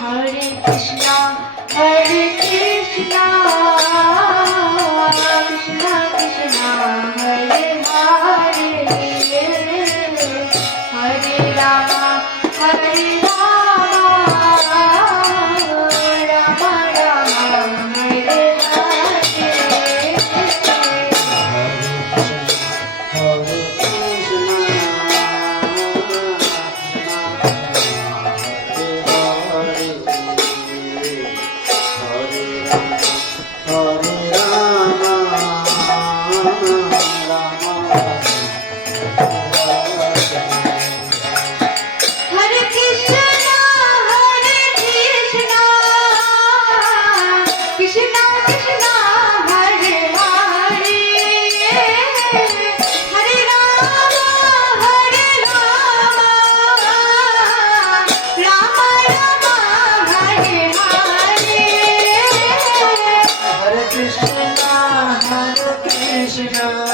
Hare Krishna, Krishna Krishna, Hare Hare, Hare Rama, Hare Rama, Rama Rama, Hare Hare. Hare Krishna, Krishna Krishna, Hare Hare, Hare Rama, Rama Rama, Hare Hare. Hare Krishna, Krishna